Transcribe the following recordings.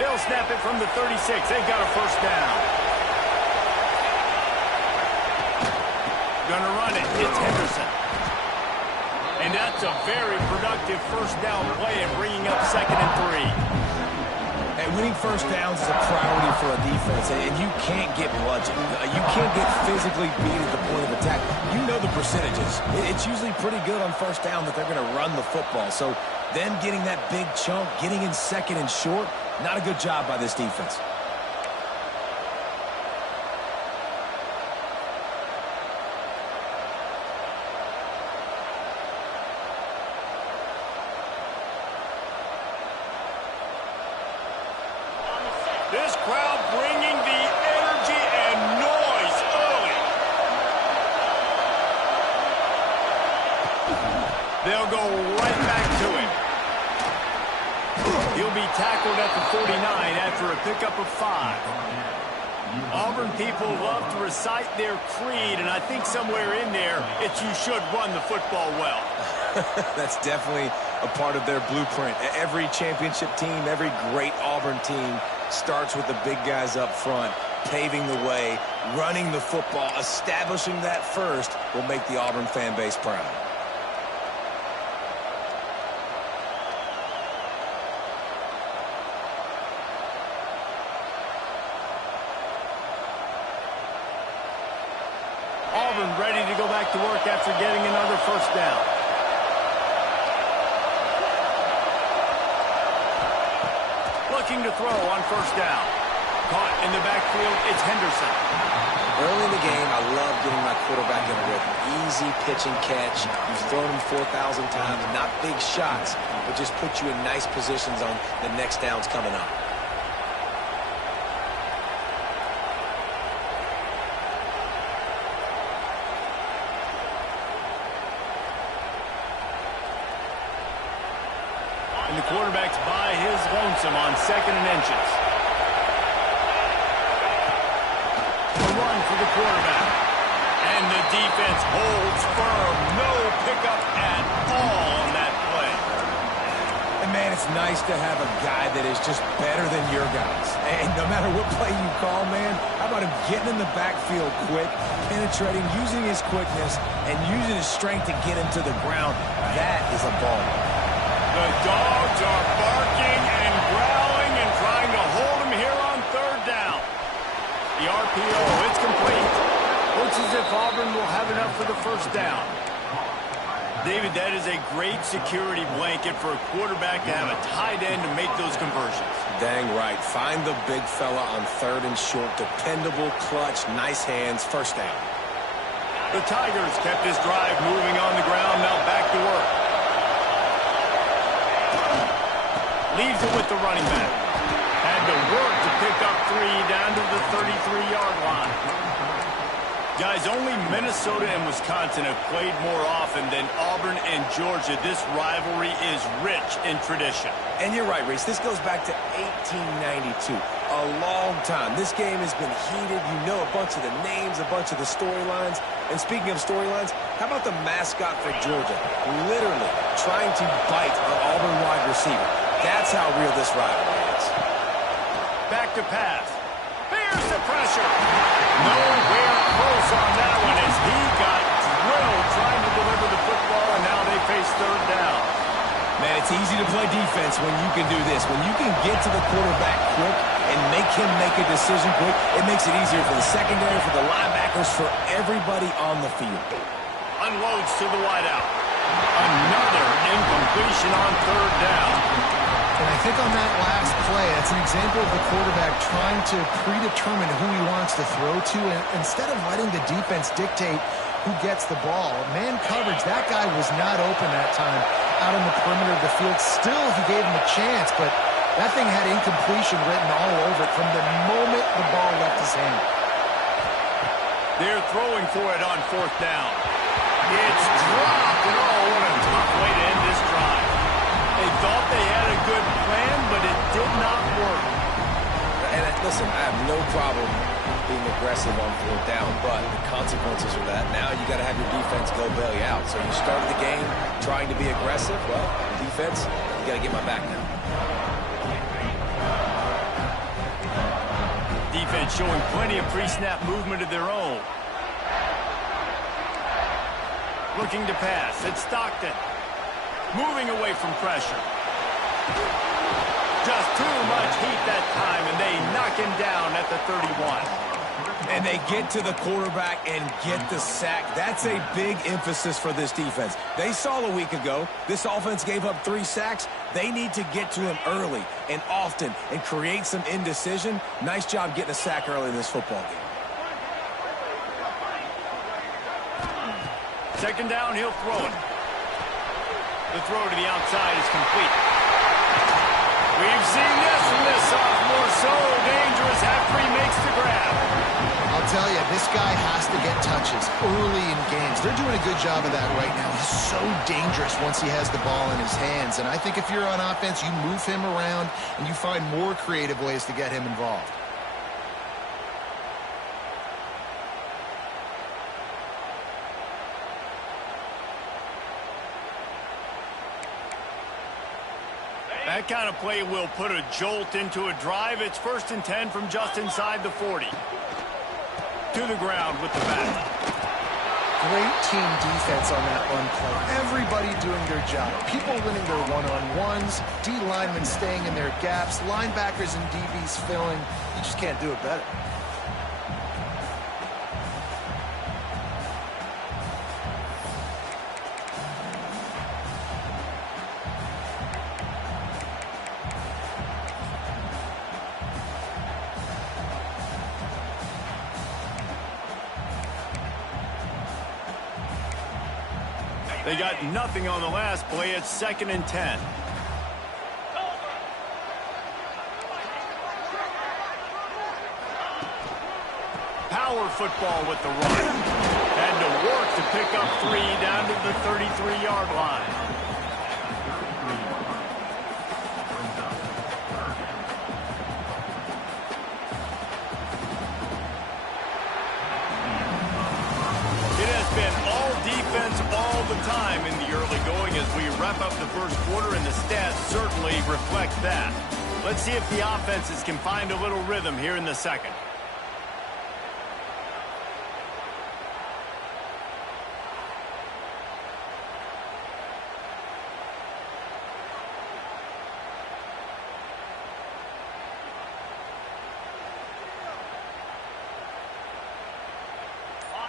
They'll snap it from the 36. They've got a first down. Gonna run it. It's Henderson. And that's a very productive first down play and bringing up 2nd and 3. Hey, winning first downs is a priority for a defense, and you can't get bludgeoned. You can't get physically beat at the point of attack. You know the percentages. It's usually pretty good on first down that they're going to run the football. So them getting that big chunk, getting in 2nd and short, not a good job by this defense. This crowd bringing the energy and noise early. They'll go right back to him. He'll be tackled at the 49 after a pickup of 5. Auburn people love to recite their creed, and I think somewhere in there, it's you should run the football well. That's definitely a part of their blueprint. Every championship team, every great Auburn team starts with the big guys up front, paving the way, running the football. Establishing that first will make the Auburn fan base proud. Auburn ready to go back to work after getting another first down. Looking to throw on first down. Caught in the backfield, it's Henderson. Early in the game, I love getting my quarterback in a rhythm. Easy pitch and catch. You've thrown him 4,000 times. Not big shots, but just put you in nice positions on the next downs coming up. And the quarterback's by his lonesome on 2nd and inches. A run for the quarterback. And the defense holds firm. No pickup at all on that play. And, man, it's nice to have a guy that is just better than your guys. And no matter what play you call, man, how about him getting in the backfield quick, penetrating, using his quickness, and using his strength to get him to the ground. That is a ball. The dogs are barking and growling and trying to hold him here on 3rd down. The RPO, it's complete. Looks as if Auburn will have enough for the first down. David, that is a great security blanket for a quarterback to have a tight end to make those conversions. Dang right. Find the big fella on 3rd and short. Dependable, clutch, nice hands, first down. The Tigers kept this drive moving on the ground, now back to work. Leaves it with the running back. Had to work to pick up 3 down to the 33-yard line. Guys, only Minnesota and Wisconsin have played more often than Auburn and Georgia. This rivalry is rich in tradition. And you're right, Reese. This goes back to 1892. A long time. This game has been heated. You know a bunch of the names, a bunch of the storylines. And speaking of storylines, how about the mascot for Georgia? Literally trying to bite an Auburn wide receiver. That's how real this rivalry is. Back to pass. There's the pressure. Nowhere close on that one as he got drilled trying to deliver the football, and now they face 3rd down. Man, it's easy to play defense when you can do this. When you can get to the quarterback quick and make him make a decision quick, it makes it easier for the secondary, for the linebackers, for everybody on the field. Unloads to the wideout. Another incompletion on 3rd down. And I think on that last play, it's an example of the quarterback trying to predetermine who he wants to throw to, and instead of letting the defense dictate who gets the ball. Man coverage, that guy was not open that time out on the perimeter of the field. Still, he gave him a chance, but that thing had incompletion written all over it from the moment the ball left his hand. They're throwing for it on 4th down. It's dropped, and oh, what a tough way to end this drive. They thought they had a good plan, but it did not work. And listen, I have no problem being aggressive on 4th down, but the consequences of that, now you got to have your defense go bail you out. So you started the game trying to be aggressive. Well, defense, you got to get my back now. defense showing plenty of pre-snap movement of their own. Looking to pass. It's Stockton. Moving away from pressure. Just too much heat that time, and they knock him down at the 31. And they get to the quarterback and get the sack. That's a big emphasis for this defense. They saw a week ago, this offense gave up 3 sacks. They need to get to him early and often and create some indecision. Nice job getting a sack early in this football game. Second down, he'll throw it. The throw to the outside is complete. We've seen this from this sophomore. So dangerous after he makes the grab. I'll tell you, this guy has to get touches early in games. They're doing a good job of that right now. He's so dangerous once he has the ball in his hands. And I think if you're on offense, you move him around and you find more creative ways to get him involved. That kind of play will put a jolt into a drive. It's 1st and 10 from just inside the 40. To the ground with the back. Great team defense on that run play. Everybody doing their job. People winning their one-on-ones, D linemen staying in their gaps, linebackers and DBs filling. You just can't do it better. They got nothing on the last play. It's 2nd and 10. Power football with the run. Had to work to pick up 3 down to the 33-yard line. It has been all defense all the time in the early going as we wrap up the first quarter, and the stats certainly reflect that. Let's see if the offenses can find a little rhythm here in the second.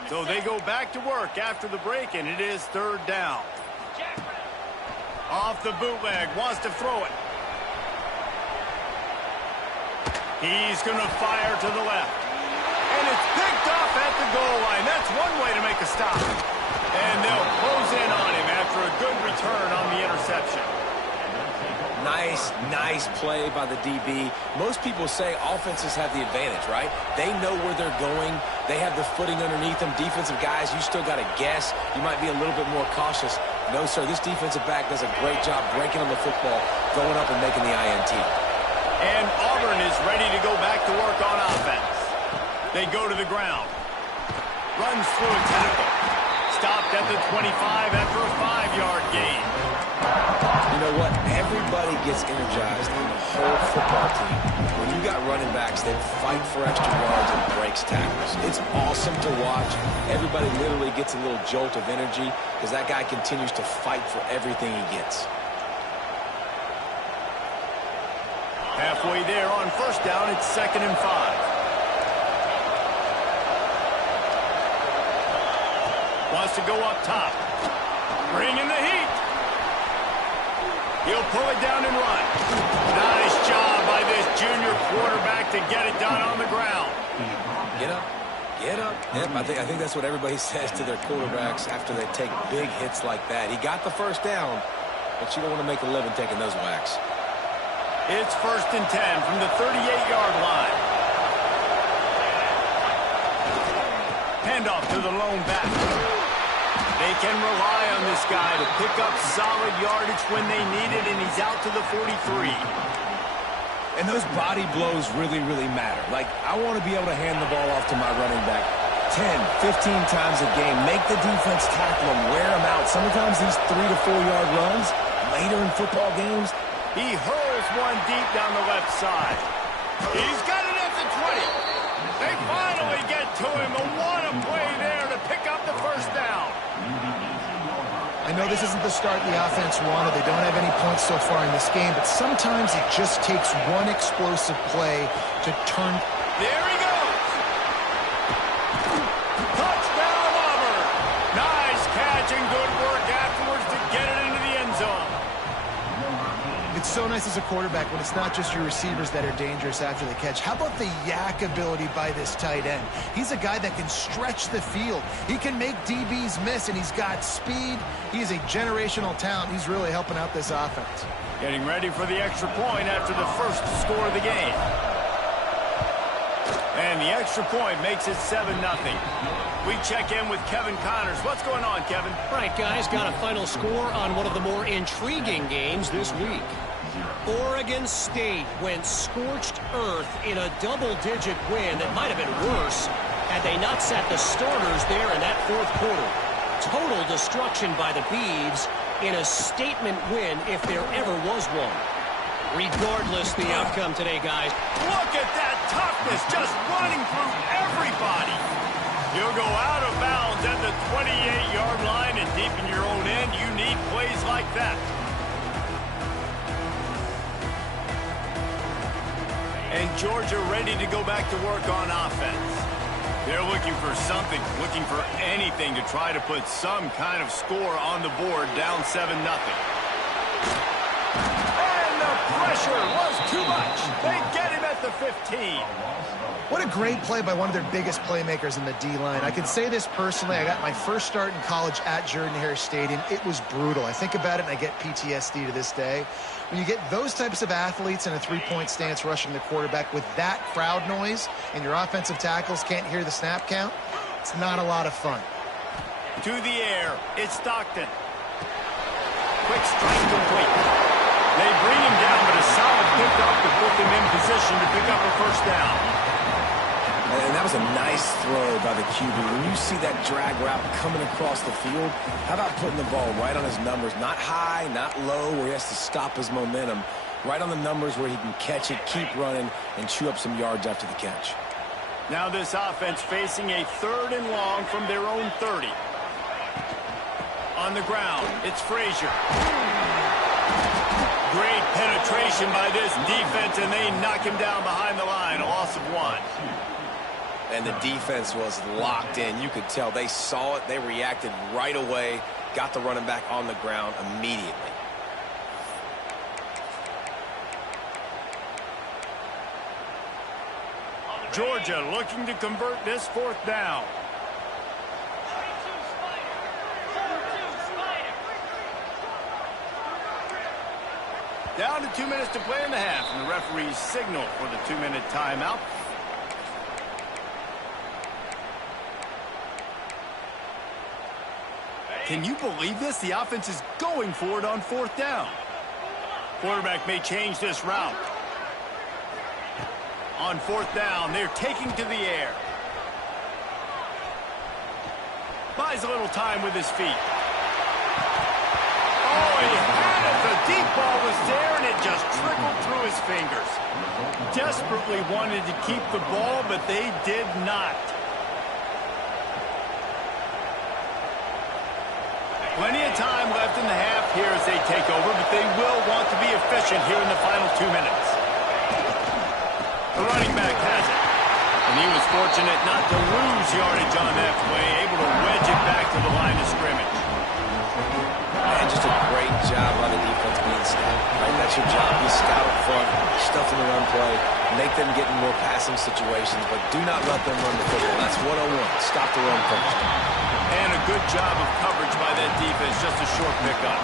So they go back to work after the break, and it is 3rd down. Off the bootleg, wants to throw it. He's going to fire to the left. And it's picked off at the goal line. That's one way to make a stop. And they'll close in on him after a good return on the interception. Nice play by the DB. Most people say offenses have the advantage, right? They know where they're going. They have the footing underneath them. Defensive guys, you still got to guess. You might be a little bit more cautious. No, sir, this defensive back does a great job breaking on the football, going up and making the INT. And Auburn is ready to go back to work on offense. They go to the ground. Runs through a tackle. Stopped at the 25 after a 5-yard gain. You know what? Everybody gets energized on the whole football team. When you got running backs that fight for extra yards and breaks tackles, it's awesome to watch. Everybody literally gets a little jolt of energy because that guy continues to fight for everything he gets. Halfway there on 1st down, it's 2nd and 5. Wants to go up top. Bringing the heat. He'll pull it down and run. Nice job by this junior quarterback to get it done on the ground. Get up. Get up. Yep, I think that's what everybody says to their quarterbacks after they take big hits like that. He got the 1st down, but you don't want to make a living taking those whacks. It's 1st and 10 from the 38-yard line. Handoff to the lone back. They can rely on this guy to pick up solid yardage when they need it, and he's out to the 43. And those body blows really, really matter. Like, I want to be able to hand the ball off to my running back 10, 15 times a game. Make the defense tackle him, wear him out. Sometimes these 3 to 4 yard runs later in football games. He hurls one deep down the left side. He's got it at the 20. They finally get to him. What a play there to pick up the first down. I know this isn't the start the offense wanted. They don't have any points so far in this game, but sometimes it just takes one explosive play to turn. There he goes. Touchdown, Auburn. Nice catch and good work afterwards to get it into the end zone. It's so nice as a quarterback when it's not just your receivers that are dangerous after the catch. How about the yak ability by this tight end? He's a guy that can stretch the field. He can make DBs miss, and he's got speed. He's a generational talent. He's really helping out this offense. Getting ready for the extra point after the first score of the game. And the extra point makes it 7-0. We check in with Kevin Connors. What's going on, Kevin? All right, guys, got a final score on one of the more intriguing games this week. Oregon State went scorched earth in a double-digit win that might have been worse had they not sat the starters there in that fourth quarter. Total destruction by the Beavs in a statement win if there ever was one. Regardless the outcome today, guys. Look at that toughness just running through everybody. You'll go out of bounds at the 28-yard line, and deep in your own end, you need plays like that. And Georgia ready to go back to work on offense. They're looking for something, looking for anything to try to put some kind of score on the board, down 7-0. And the pressure was too much. They get him at the 15. What a great play by one of their biggest playmakers in the D-line. I can say this personally. I got my first start in college at Jordan-Hare Stadium. It was brutal. I think about it, and I get PTSD to this day. When you get those types of athletes in a three-point stance rushing the quarterback with that crowd noise and your offensive tackles can't hear the snap count, it's not a lot of fun. To the air, it's Stockton. Quick strike complete. They bring him down, but a solid pickup to put them in position to pick up a first down. And that was a nice throw by the QB. When you see that drag route coming across the field, how about putting the ball right on his numbers? Not high, not low, where he has to stop his momentum. Right on the numbers where he can catch it, keep running, and chew up some yards after the catch. Now this offense facing a 3rd and long from their own 30. On the ground, it's Frazier. Great penetration by this defense, and they knock him down behind the line. A loss of 1. And the defense was locked in. You could tell they saw it. They reacted right away. Got the running back on the ground immediately. Georgia looking to convert this 4th down. Down to 2 minutes to play in the half, and the referees signal for the 2-minute timeout. Can you believe this? The offense is going for it on 4th down. Quarterback may change this route. On 4th down, they're taking to the air. Buys a little time with his feet. Oh, he had it. The deep ball was there, and it just trickled through his fingers. Desperately wanted to keep the ball, but they did not. Plenty of time left in the half here as they take over, but they will want to be efficient here in the final 2 minutes. The running back has it. And he was fortunate not to lose yardage on that play, able to wedge it back to the line of scrimmage. And just a great job by the defense being stout. Right? That's your job. Be stout up front, stuff in the run play, make them get in more passing situations, but do not let them run the football. That's 101. Stop the run first. And a good job of coverage by that defense, just a short pickup.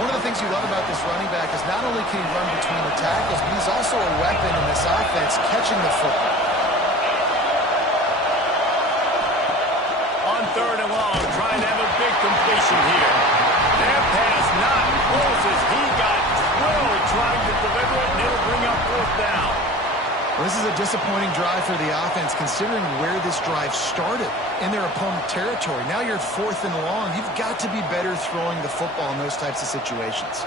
One of the things you love about this running back is not only can he run between the tackles, but he's also a weapon in this offense catching the football. On 3rd and long, trying to have a big completion here. Their pass not close as he got drilled trying to deliver it, and it'll bring up 4th down. Well, this is a disappointing drive for the offense, considering where this drive started in their opponent territory. Now you're 4th and long. You've got to be better throwing the football in those types of situations.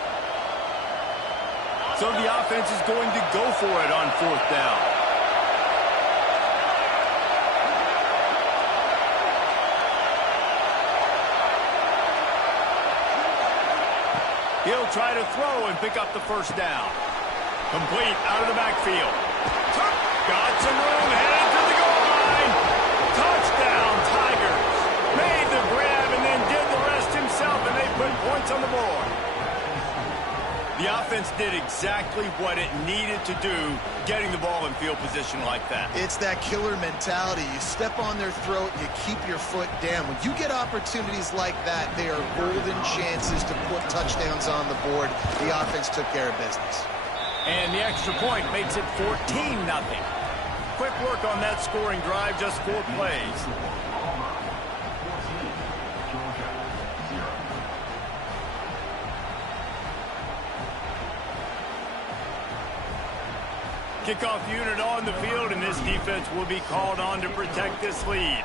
So the offense is going to go for it on 4th down. He'll try to throw and pick up the first down. Complete out of the backfield. Got some room, headed to the goal line. Touchdown, Tigers. Made the grab and then did the rest himself, and they put points on the board. The offense did exactly what it needed to do, getting the ball in field position like that. It's that killer mentality. You step on their throat, you keep your foot down. When you get opportunities like that, they are golden chances to put touchdowns on the board. The offense took care of business. And the extra point makes it 14-0. Quick work on that scoring drive, just 4 plays. Kickoff unit on the field, and this defense will be called on to protect this lead.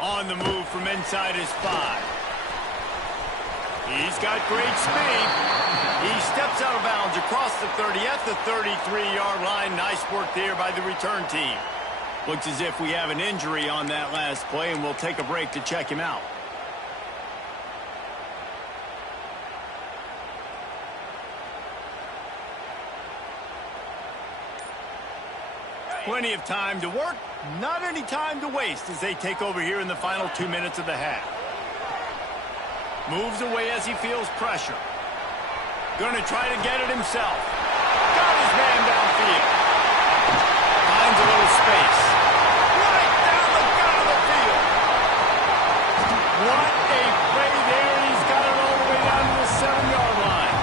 On the move from inside his 5. He's got great speed. He steps out of bounds across the 30 at the 33-yard line. Nice work there by the return team. Looks as if we have an injury on that last play, and we'll take a break to check him out. Plenty of time to work, not any time to waste as they take over here in the final 2 minutes of the half. Moves away as he feels pressure. Going to try to get it himself. Got his man downfield. Finds a little space. Right down the gut of the field. What a play there. He's got it all the way down to the 7-yard line.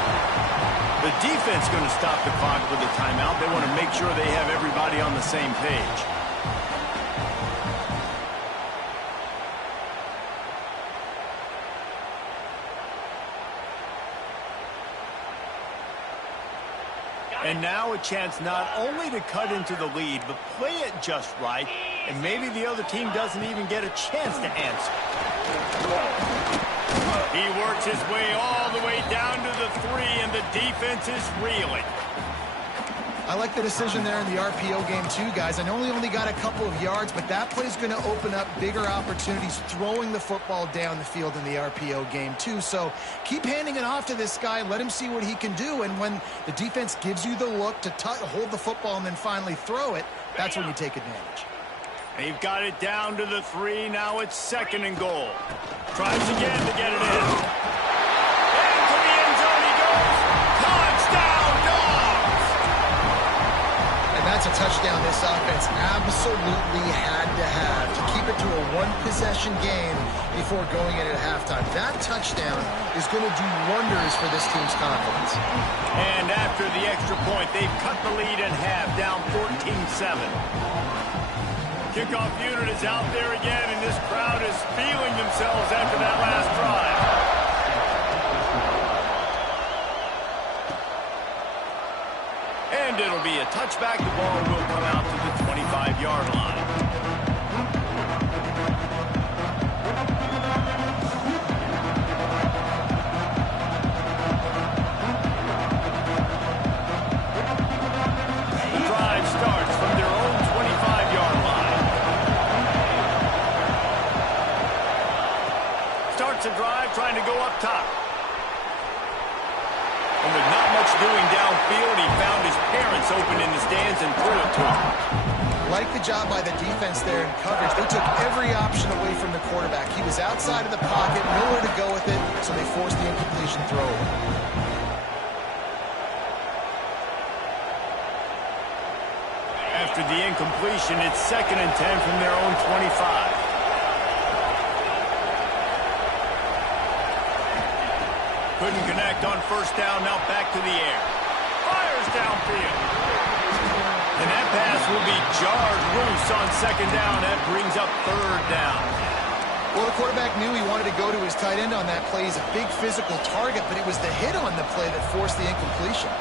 The defense going to stop the clock with a timeout. They want to make sure they have everybody on the same page. And now a chance not only to cut into the lead, but play it just right, and maybe the other team doesn't even get a chance to answer. He works his way all the way down to the 3, and the defense is reeling. I like the decision there in the RPO game too, guys. I know he only got a couple of yards, but that play is going to open up bigger opportunities throwing the football down the field in the RPO game too. So keep handing it off to this guy. Let him see what he can do. And when the defense gives you the look to hold the football and then finally throw it, that's when you take advantage. They've got it down to the 3. Now it's 2nd and goal. Tries again to get it in. Into the end zone he goes. Touchdown, Dogs! And that's a touchdown this offense absolutely had to have to keep it to a 1-possession game before going in at halftime. That touchdown is going to do wonders for this team's confidence. And after the extra point, they've cut the lead in half, down 14-7. Kickoff unit is out there again, and this crowd is feeling themselves after that last drive. And it'll be a touchback. The ball will come out to the 25-yard line. The drive starts from their own 25-yard line. Starts a drive trying to go up top. And with not much doing downfield, he found his parents open in the stands and threw it to him. Like the job by the defense there in coverage. They took every option away from the quarterback. He was outside of the pocket, nowhere to go with it, so they forced the incompletion throw. After the incompletion, it's 2nd and 10 from their own 25. Couldn't connect on first down, now back to the air. Fires downfield. And that pass will be jarred loose on 2nd down. That brings up 3rd down. Well, the quarterback knew he wanted to go to his tight end on that play. He's a big physical target, but it was the hit on the play that forced the incompletion.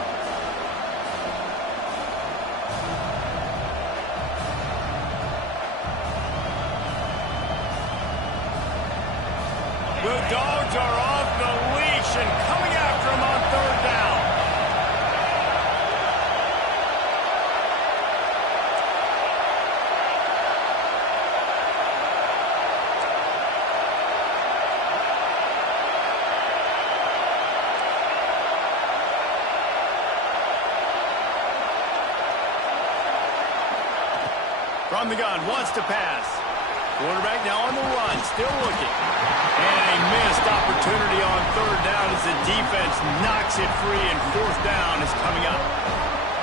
The Dogs are off the leash and coming after him on 3rd down. From the gun, wants to pass. Quarterback now on the run, still looking. And a missed opportunity on third down as the defense knocks it free, and fourth down is coming up.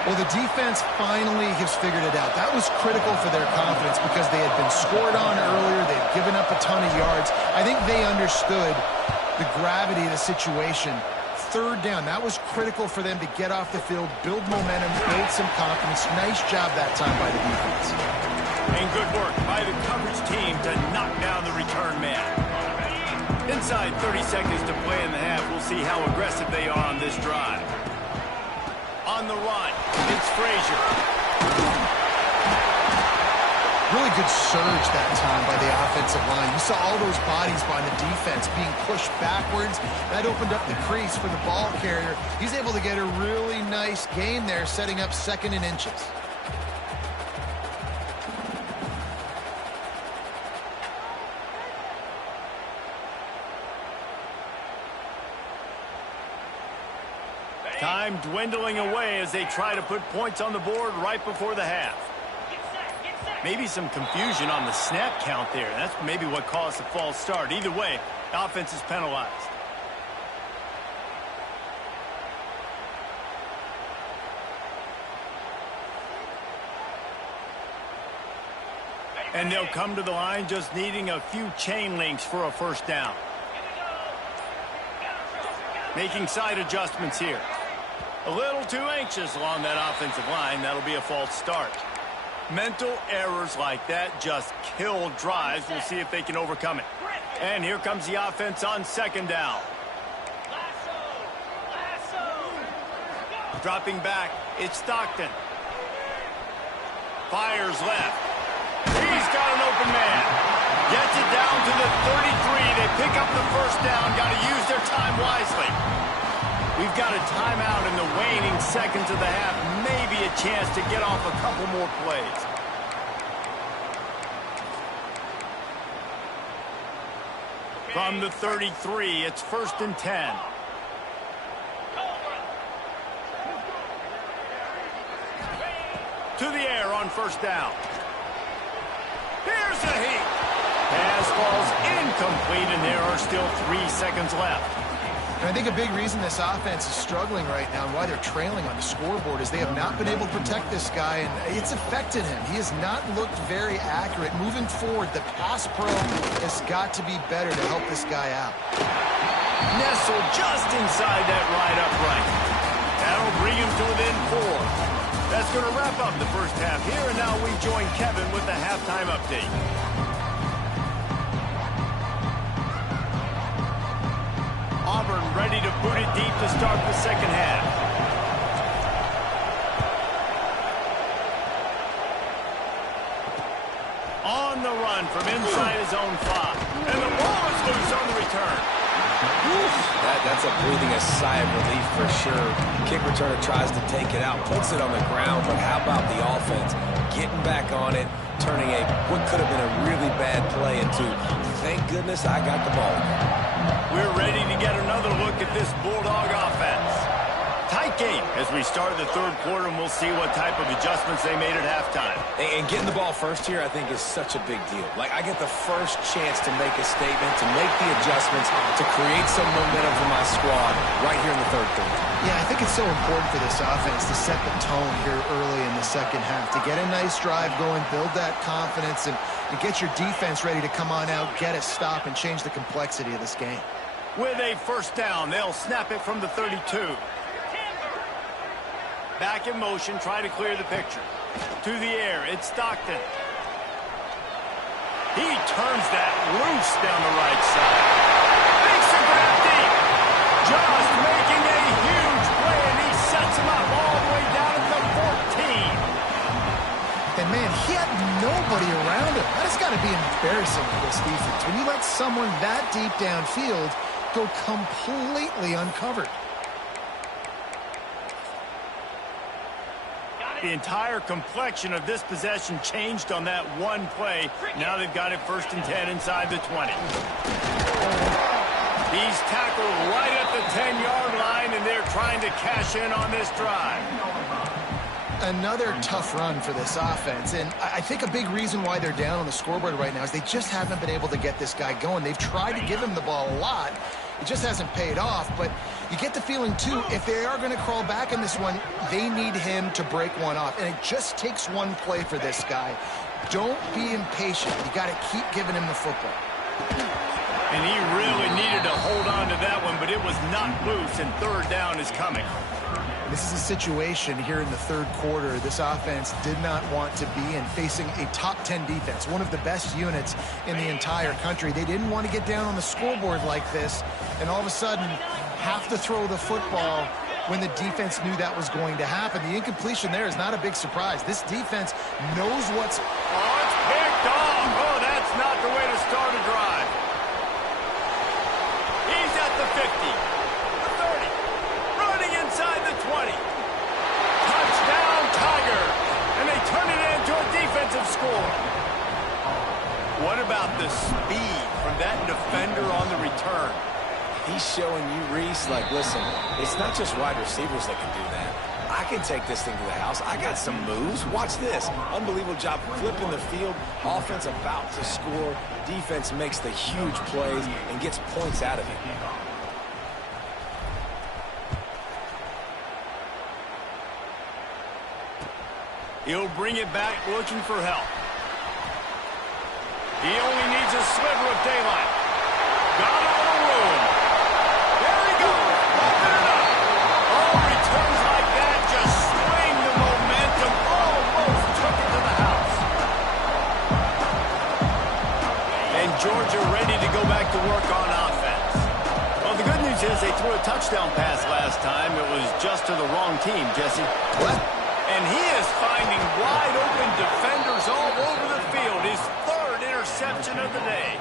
Well, the defense finally has figured it out. That was critical for their confidence because they had been scored on earlier. They had given up a ton of yards. I think they understood the gravity of the situation. Third down, that was critical for them to get off the field, build momentum, build some confidence. Nice job that time by the defense. And good work by the coverage team to knock down the return man. Inside 30 seconds to play in the half. We'll see how aggressive they are on this drive. On the run, it's Frazier. Really good surge that time by the offensive line. You saw all those bodies by the defense being pushed backwards. That opened up the crease for the ball carrier. He's able to get a really nice gain there, setting up 2nd and inches. Time dwindling away as they try to put points on the board right before the half. Maybe some confusion on the snap count there. That's maybe what caused the false start. Either way, the offense is penalized. And they'll come to the line just needing a few chain links for a first down. Making side adjustments here. A little too anxious along that offensive line. That'll be a false start. Mental errors like that just kill drives. We'll see if they can overcome it. And here comes the offense on 2nd down. Dropping back, it's Stockton. Fires left. He's got an open man. Gets it down to the 33. They pick up the first down. Got to use their time wisely. We've got a timeout in the waning seconds of the half. Maybe a chance to get off a couple more plays. From the 33, it's 1st and 10. To the air on first down. Here's a heat. Pass falls incomplete, and there are still 3 seconds left. And I think a big reason this offense is struggling right now and why they're trailing on the scoreboard is they have not been able to protect this guy, and it's affected him. He has not looked very accurate. Moving forward, the pass pro has got to be better to help this guy out. Nestled just inside that right upright. That'll bring him to within 4. That's going to wrap up the first half here, and now we join Kevin with the halftime update. Auburn ready to boot it deep to start the second half. On the run from inside his own 5. And the ball is loose on the return. That's a breathing a sigh of relief for sure. Kick returner tries to take it out, puts it on the ground, but how about the offense getting back on it, turning what could have been a really bad play into, thank goodness I got the ball. We're ready to get another look at this Bulldog offense. Tight game as we start the third quarter, and we'll see what type of adjustments they made at halftime. And getting the ball first here, I think, is such a big deal. Like, I get the first chance to make a statement, to make the adjustments, to create some momentum for my squad right here in the third quarter. Yeah, I think it's so important for this offense to set the tone here early in the second half, to get a nice drive going, build that confidence, and get your defense ready to come on out, get a stop, and change the complexity of this game. With a first down, they'll snap it from the 32. Back in motion, try to clear the picture. To the air, it's Stockton. He turns that loose down the right side. Makes the grab deep. Just making a huge play, and he sets him up all the way down at the 14. And, man, he had nobody around him. That has got to be embarrassing for this defense. When you let someone that deep downfield go completely uncovered. The entire complexion of this possession changed on that one play. Now they've got it 1st and 10 inside the 20. He's tackled right at the 10-yard line, and they're trying to cash in on this drive. Another tough run for this offense, and I think a big reason why they're down on the scoreboard right now is they just haven't been able to get this guy going. They've tried to give him the ball a lot. It just hasn't paid off, but you get the feeling, too, if they are going to crawl back in this one, they need him to break one off, and it just takes one play for this guy. Don't be impatient. You got to keep giving him the football. And he really needed to hold on to that one, but it was not loose, and third down is coming. This is a situation here in the third quarter this offense did not want to be in, facing a top 10 defense, one of the best units in the entire country. They didn't want to get down on the scoreboard like this, and all of a sudden have to throw the football when the defense knew that was going to happen. The incompletion there is not a big surprise. This defense knows what's... Oh, it's picked off. Oh, that's not the way to start a drive. He's at the 50, the 30, running inside the 20. Touchdown, Tigers. And they turn it into a defensive score. What about the speed from that defender on the return? He's showing you, Reese, like, listen, it's not just wide receivers that can do that. I can take this thing to the house. I got some moves. Watch this. Unbelievable job flipping the field. Offense about to score. Defense makes the huge plays and gets points out of it. He'll bring it back looking for help. He only needs a sliver of daylight. Got a little room. There he goes. Open it up. Oh, returns like that just swing the momentum. Almost took it to the house. And Georgia ready to go back to work on offense. Well, the good news is they threw a touchdown pass last time. It was just to the wrong team, Jesse. What? And he is finding wide-open defenders all over the field. His third interception of the day.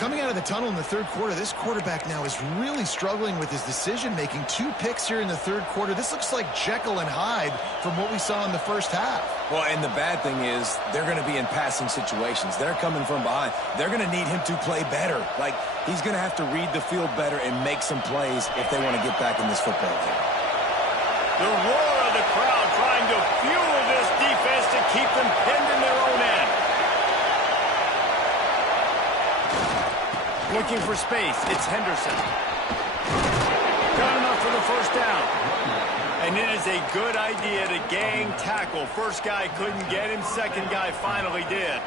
Coming out of the tunnel in the third quarter, this quarterback now is really struggling with his decision-making. 2 picks here in the third quarter. This looks like Jekyll and Hyde from what we saw in the first half. Well, and the bad thing is they're going to be in passing situations. They're coming from behind. They're going to need him to play better. Like, he's going to have to read the field better and make some plays if they want to get back in this football game. The roar of the crowd trying to fuel this defense to keep them pinned in their own end. Looking for space. It's Henderson. Got enough for the first down. And it is a good idea to gang tackle. First guy couldn't get him. Second guy finally did.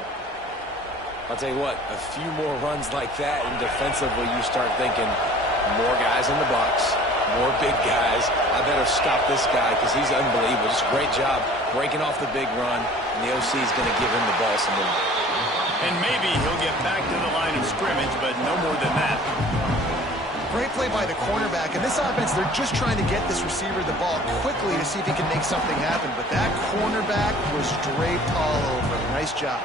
I'll tell you what, a few more runs like that, and defensively you start thinking more guys in the box, more big guys. I better stop this guy because he's unbelievable. Just a great job breaking off the big run, and the OC is going to give him the ball some more. And maybe he'll get back to the line of scrimmage, but no more than that. Great play by the cornerback. And this offense, they're just trying to get this receiver the ball quickly to see if he can make something happen. But that cornerback was draped all over him. Nice job.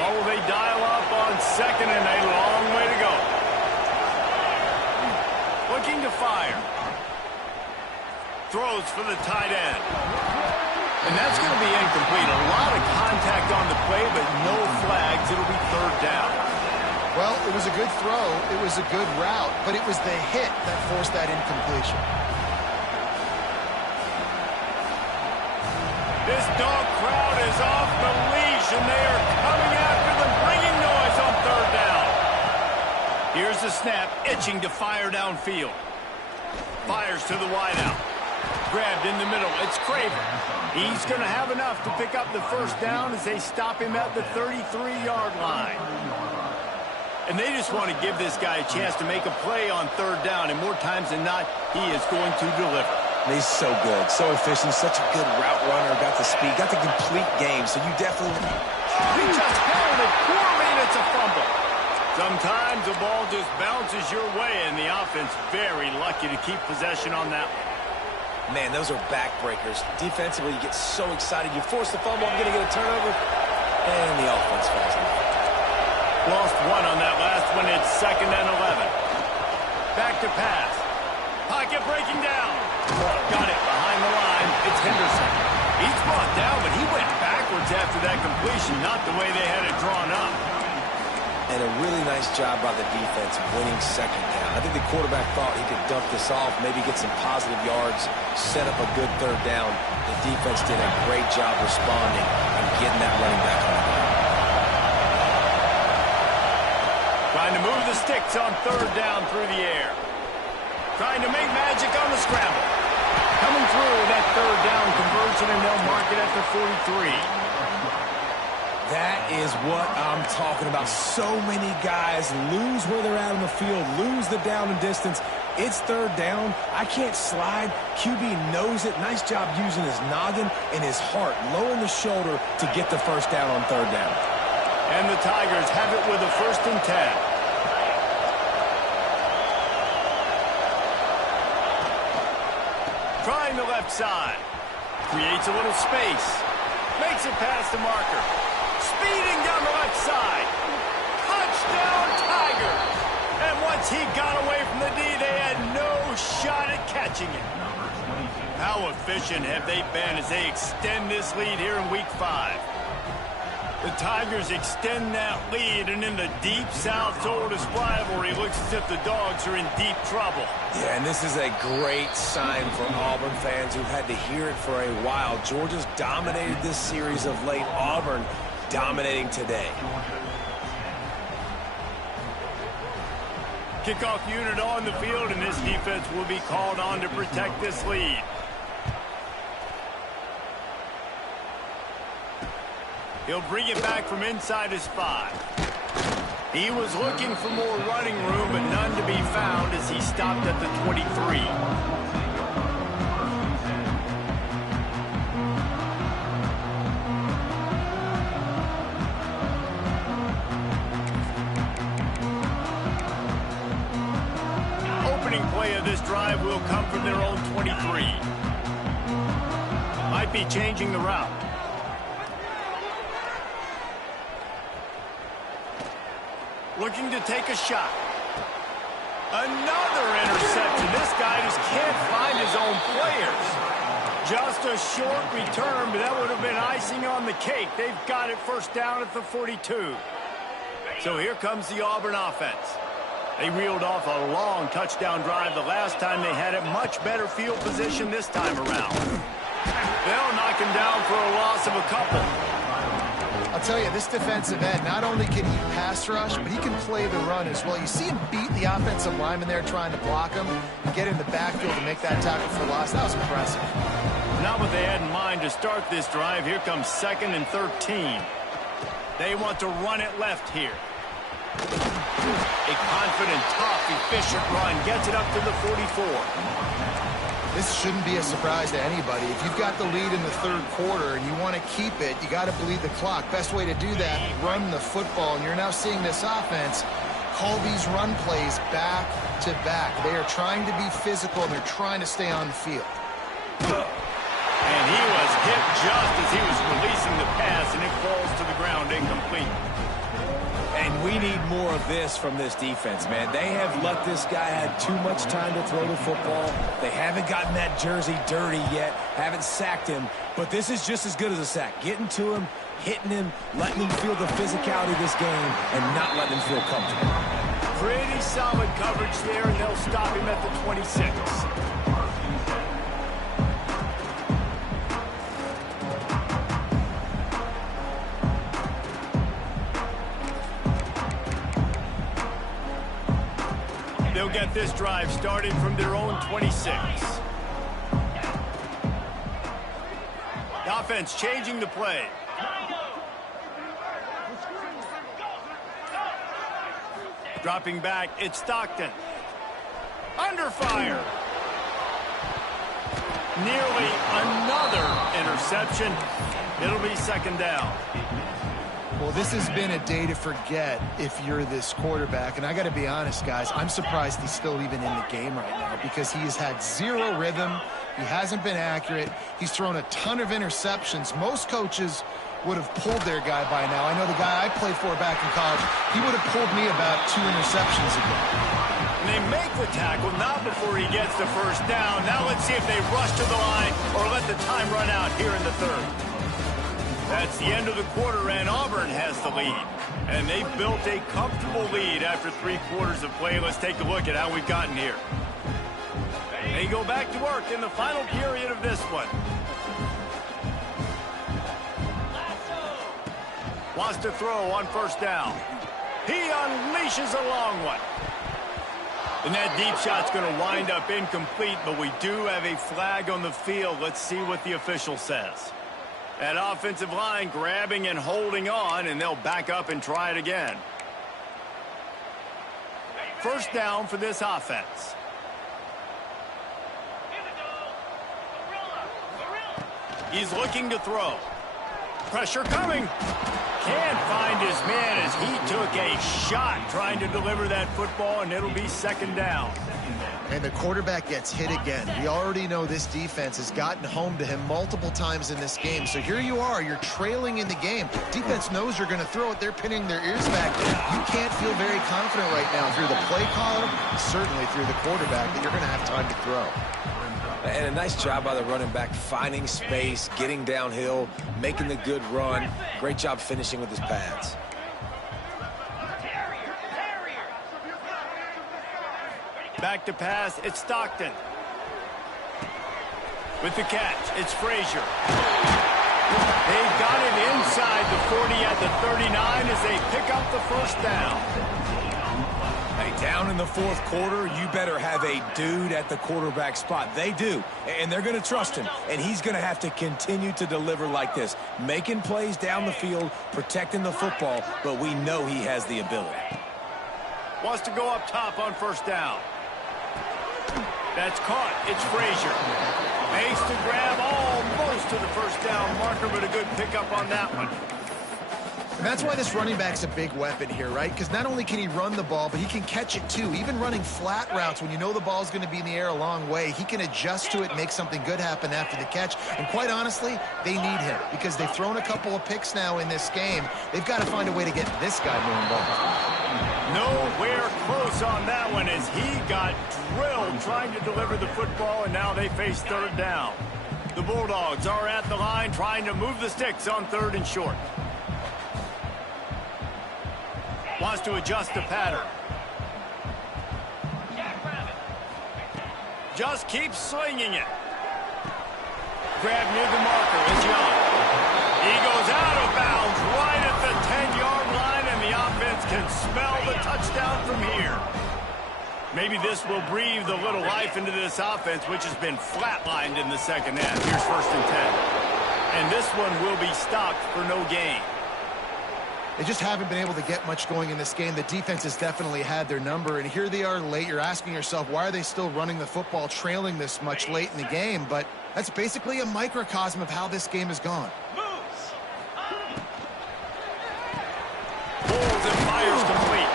Well, will they dial up on second and a long way to go? Looking to fire. Throws for the tight end. And that's going to be incomplete. A lot of contact on the play, but no flags. It'll be third down. Well, it was a good throw. It was a good route, but it was the hit that forced that incompletion. This dog crowd is off the leash, and they are coming after them, bringing noise on third down. Here's the snap, itching to fire downfield. Fires to the wideout. Grabbed in the middle. It's Craven. He's going to have enough to pick up the first down as they stop him at the 33-yard line. And they just want to give this guy a chance to make a play on third down, and more times than not, he is going to deliver. He's so good, so efficient, such a good route runner, got the speed, got the complete game, so you definitely... He just held it poorly, and it's a fumble. Sometimes the ball just bounces your way, and the offense very lucky to keep possession on that one. Man, those are backbreakers. Defensively, you get so excited. You force the fumble, I'm going to get a turnover, and the offense falls out. Lost one on that last one. It's second and 11. Back to pass. Pocket breaking down. Got it behind the line. It's Henderson. He's brought down, but he went backwards after that completion, not the way they had it drawn up. And a really nice job by the defense winning second down. I think the quarterback thought he could dump this off, maybe get some positive yards, set up a good third down. The defense did a great job responding and getting that running back on the ground. Trying to move the sticks on third down through the air. Trying to make magic on the scramble. Coming through with that third down conversion, and they'll mark it at the 43. That is what I'm talking about. So many guys lose where they're at on the field, lose the down and distance. It's third down. I can't slide. QB knows it. Nice job using his noggin and his heart, lowering the shoulder to get the first down on third down. And the Tigers have it with a 1st and 10. Trying the left side. Creates a little space. Makes it past the marker. Speeding down the left side. Touchdown, Tigers. And once he got away from the D, they had no shot at catching it. How efficient have they been as they extend this lead here in Week 5? The Tigers extend that lead, and in the Deep South's oldest rivalry, it looks as if the Dogs are in deep trouble. Yeah, and this is a great sign for Auburn fans who had to hear it for a while. Georgia's dominated this series of late. Auburn dominating today. Kickoff unit on the field, and this defense will be called on to protect this lead. He'll bring it back from inside his 5. He was looking for more running room, but none to be found as he stopped at the 23. Opening play of this drive will come from their own 23. Might be changing the route. Looking to take a shot. Another interception. This guy just can't find his own players. Just a short return, but that would have been icing on the cake. They've got it first down at the 42. So here comes the Auburn offense. They reeled off a long touchdown drive the last time they had it. Much better field position this time around. They'll knock him down for a loss of a couple. I'll tell you, this defensive end, not only can he pass rush, but he can play the run as well. You see him beat the offensive lineman there trying to block him and get in the backfield to make that tackle for loss. That was impressive. Not what they had in mind to start this drive. Here comes 2nd and 13. They want to run it left here. A confident, tough, efficient run. Gets it up to the 44. This shouldn't be a surprise to anybody. If you've got the lead in the third quarter and you want to keep it, you got to bleed the clock. Best way to do that, run the football. And you're now seeing this offense call these run plays back to back. They are trying to be physical, and they're trying to stay on the field. And he was hit just as he was releasing the pass, and it falls to the ground incomplete. And we need more of this from this defense, man. They have let this guy have too much time to throw the football. They haven't gotten that jersey dirty yet, haven't sacked him. But this is just as good as a sack. Getting to him, hitting him, letting him feel the physicality of this game, and not letting him feel comfortable. Pretty solid coverage there, and they'll stop him at the 26. They'll get this drive started from their own 26. The offense changing the play. Dropping back, it's Stockton. Under fire. Nearly another interception. It'll be 2nd down. Well, this has been a day to forget if you're this quarterback. And I got to be honest, guys, I'm surprised he's still even in the game right now because he has had zero rhythm. He hasn't been accurate. He's thrown a ton of interceptions. Most coaches would have pulled their guy by now. I know the guy I played for back in college, he would have pulled me about 2 interceptions ago. And they make the tackle, not before he gets the first down. Now let's see if they rush to the line or let the time run out here in the third. That's the end of the quarter, and Auburn has the lead. And they've built a comfortable lead after 3 quarters of play. Let's take a look at how we've gotten here. They go back to work in the final period of this one. Wants to throw on first down. He unleashes a long one. And that deep shot's going to wind up incomplete, but we do have a flag on the field. Let's see what the official says. That offensive line grabbing and holding on, and they'll back up and try it again. First down for this offense. He's looking to throw. Pressure coming. Can't find his man as he took a shot trying to deliver that football, and it'll be second down. And the quarterback gets hit again. We already know this defense has gotten home to him multiple times in this game. So here you are, you're trailing in the game. Defense knows you're going to throw it. They're pinning their ears back. You can't feel very confident right now through the play caller, certainly through the quarterback, that you're going to have time to throw. And a nice job by the running back, finding space, getting downhill, making the good run. Great job finishing with his pads. Back to pass, it's Stockton. With the catch, it's Frazier. They've got it inside the 40 at the 39 as they pick up the first down. Hey, down in the fourth quarter, you better have a dude at the quarterback spot. They do, and they're going to trust him, and he's going to have to continue to deliver like this, making plays down the field, protecting the football, but we know he has the ability. Wants to go up top on first down. That's caught. It's Frazier. Makes to grab almost to the first down marker, but a good pickup on that one. And that's why this running back's a big weapon here, right? Because not only can he run the ball, but he can catch it too. Even running flat routes when you know the ball's going to be in the air a long way, he can adjust to it and make something good happen after the catch. And quite honestly, they need him because they've thrown a couple of picks now in this game. They've got to find a way to get this guy more involved. Nowhere close on that one as he got drilled trying to deliver the football, and now they face third down. The Bulldogs are at the line trying to move the sticks on third and short. Wants to adjust the pattern. Just keeps swinging it. Grab near the marker is Young. He goes out of bounds right at the 10-yard line, and the offense can smell the touchdown from here. Maybe this will breathe a little life into this offense, which has been flatlined in the second half. Here's first and 10. And this one will be stopped for no gain. They just haven't been able to get much going in this game. The defense has definitely had their number, and here they are late. You're asking yourself, why are they still running the football, trailing this much late in the game? But that's basically a microcosm of how this game has gone. Pulls and fires complete.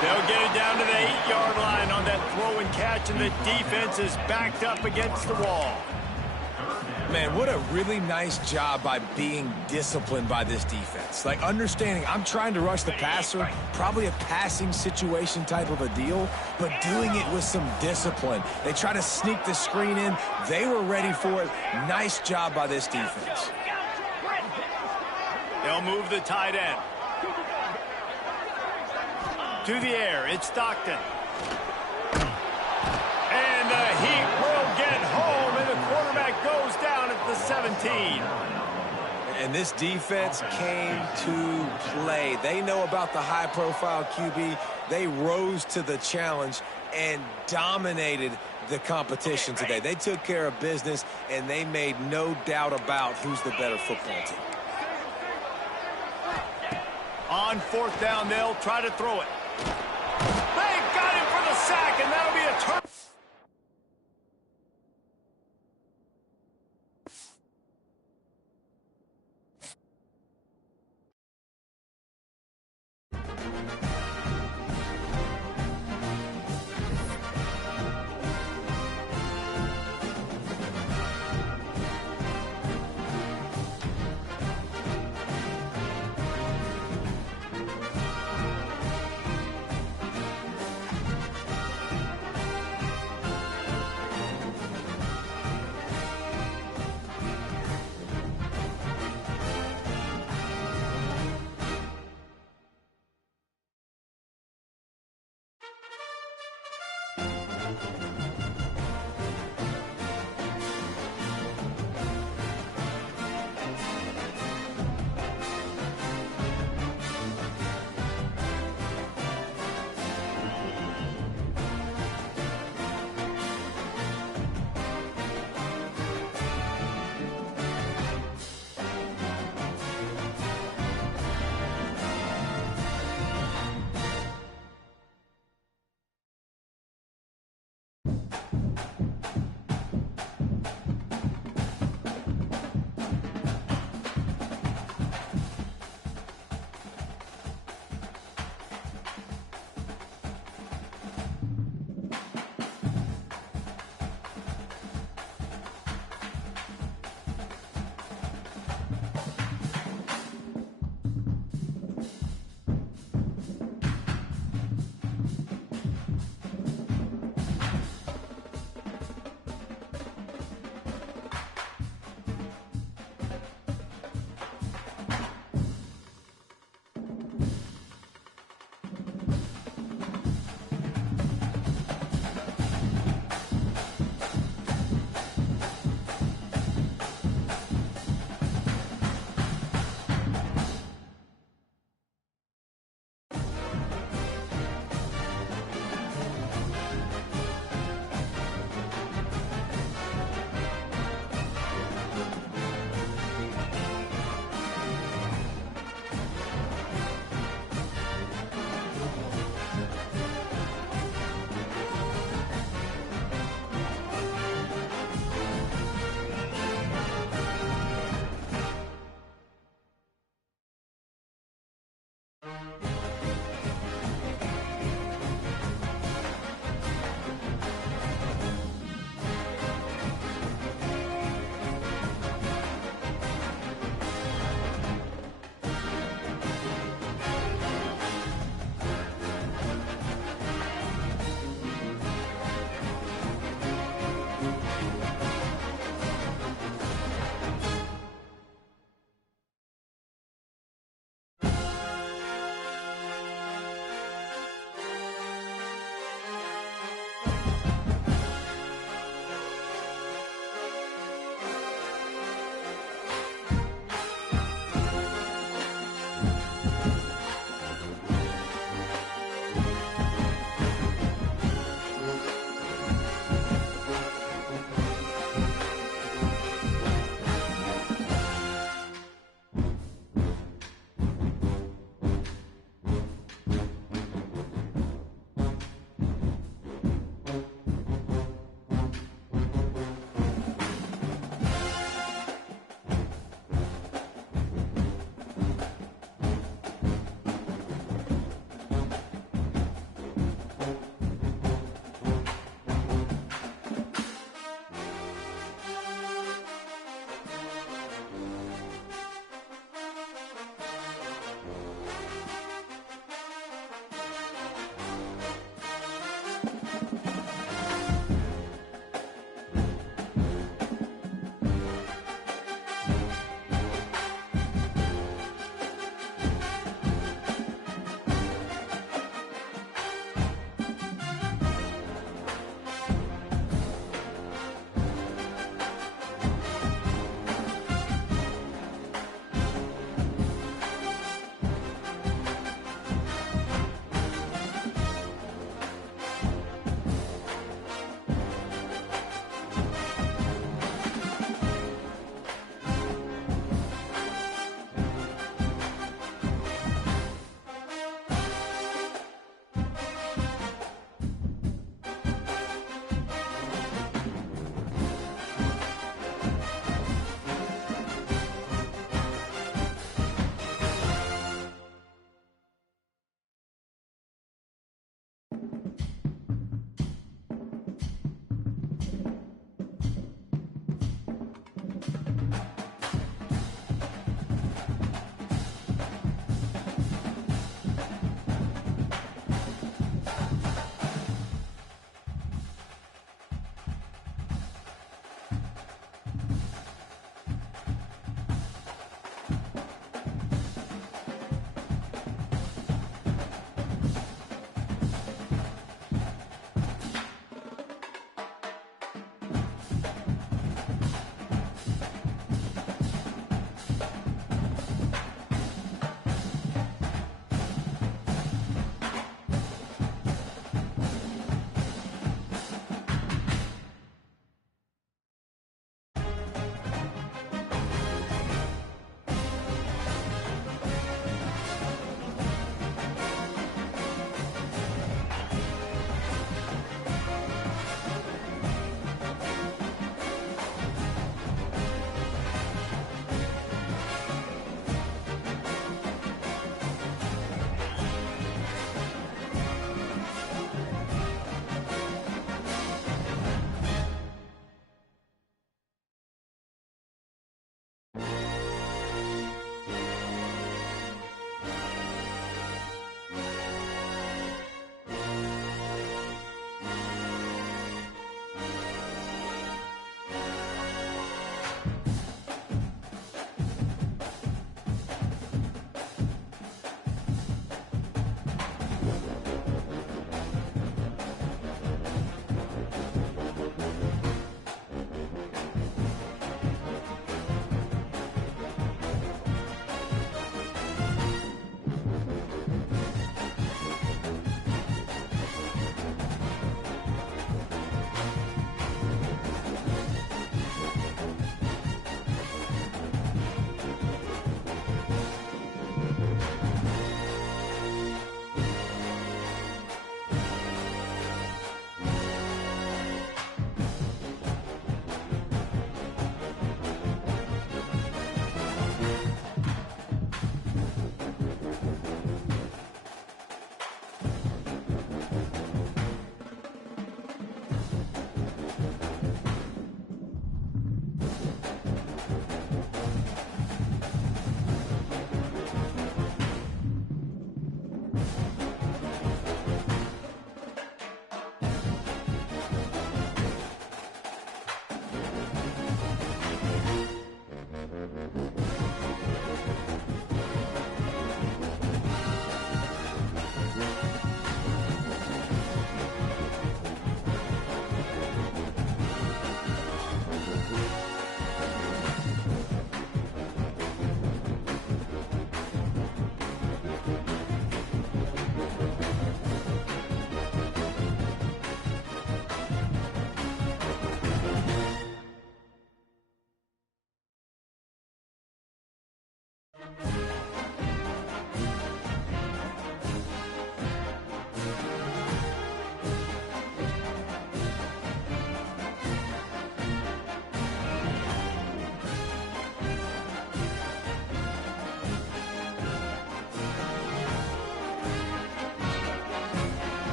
They'll get it down to the 8-yard line on that throw and catch, and the defense is backed up against the wall. Man, what a really nice job by being disciplined by this defense. Like, understanding I'm trying to rush the passer, probably a passing situation type of a deal, but doing it with some discipline. They try to sneak the screen in. They were ready for it. Nice job by this defense. They'll move the tight end. To the air, it's Stockton. And the Heat will get home, and the quarterback goes down at the 17. And this defense came to play. They know about the high-profile QB. They rose to the challenge and dominated the competition today. They took care of business, and they made no doubt about who's the better football team. On fourth down, they'll try to throw it. They got him for the sack, and that'll be a turn.